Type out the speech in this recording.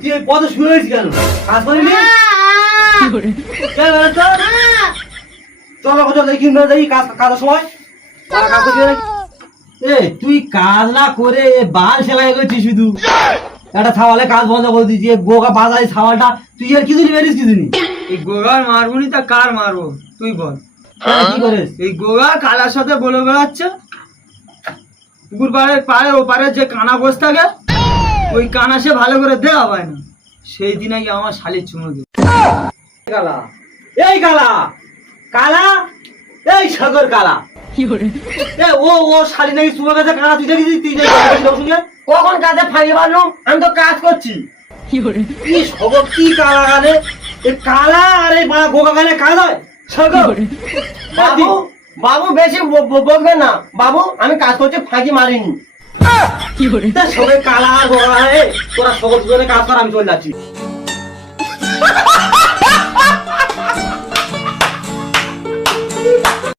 তুই পথে শুয়ে হয়েছিস কেন? কাজ করিনি কেন তো? চলো। চলো দেখি না দেখি কাজ কাজের সময়। কাজ এ তুই কাজ না করে বাল সেলাই করছিস শুধু। একটা ছাওয়ালে কাজ বন্ধ করে দিচ্ছি এ গোগা বাজারে ছাওয়ালটা। তুই আর কিছু মেরিস কিছু নি এই গোগার মারবনি তা কার মারবো? তুই বল। কি করিস? এই গোগা কালার সাথে বলে বেড়াচ্ছে। পুকুর পাড়ের পাড়ের ওপারে যে কানা বসে থাকে ওই কানা সে ভালো করে দেওয়া হয় না। সেই দিন আগে আমার শালির চুমো দিল। কালা এই কালা কালা এই সাগর কালা। এ ও ও শাড়ি নাকি চুমা গেছে কানা তুই দেখেছিস? তুই কখন কাজে ফাঁকি পারলাম আমি তো কাজ করছি। কি সগর কি কালা গানে এ কালা আর এই মা গোগা গানে কাজ হয়? সাগর। বাবু বাবু বেশি বলবে না। বাবু, আমি কাজ করছি, ফাঁকি মারিনি। সবাই কালা আর হয়ে তোরা সকল কাজ কর, আমি চলে যাচ্ছি।